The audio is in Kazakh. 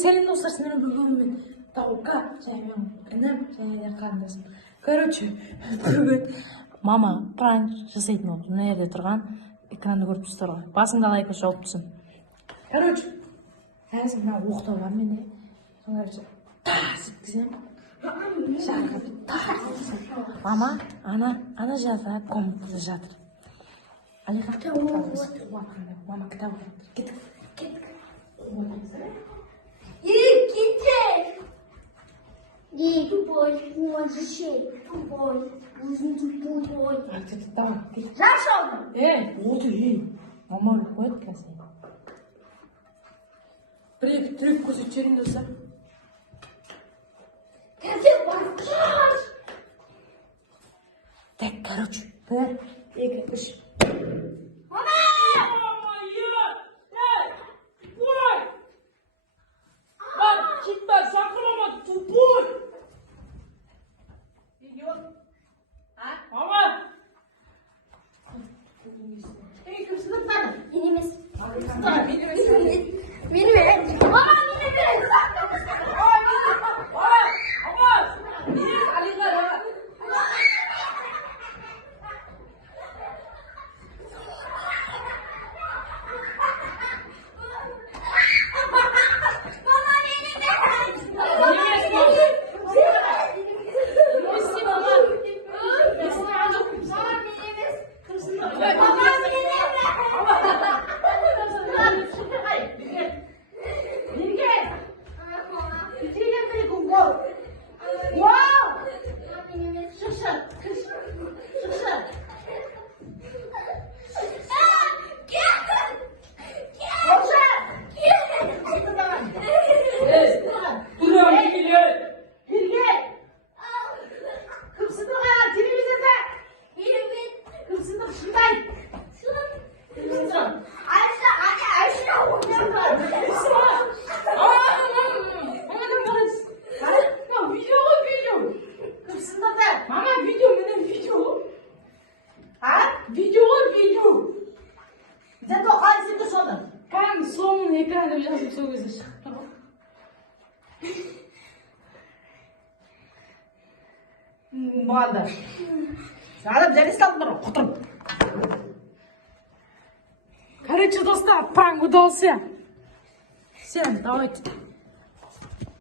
сәлем достар, сіздермен бүгін Таука және інім және де қарындасым. Короче, бүгін мама пранк жасайтын болды. Мына жерде тұрған экранды көріп тұрсыздар ғой. Басыңда лайк жауып тұрсын. Короче, қазір мына оқтау бар менде. Короче, тас еткізем. Шарға тас. Мама, ана жақта комнатада жатыр. Алихан кітап оқиды. Мама кітап оқиды. Кеттік. Ей, тупой, тупой, нужен тупой. Давай. Зашел! Отыр, мама қойды қазір. Бір-екі трюк көрсетшерін достар. Қазір бақаш! Так, короче, 1, 2, 3. Мама! Gitme, sakın ama tupur. Gidiyor. Ama. Kimsin lan? Minimiz. Minimiz. Minimiz. Mama minimiz. Соның экранды жазып сол кезде шығып тұр ғой. Молодец. Садып және салып тұр, құтырып. Короче, достар, пранк удался. Всем, давайте.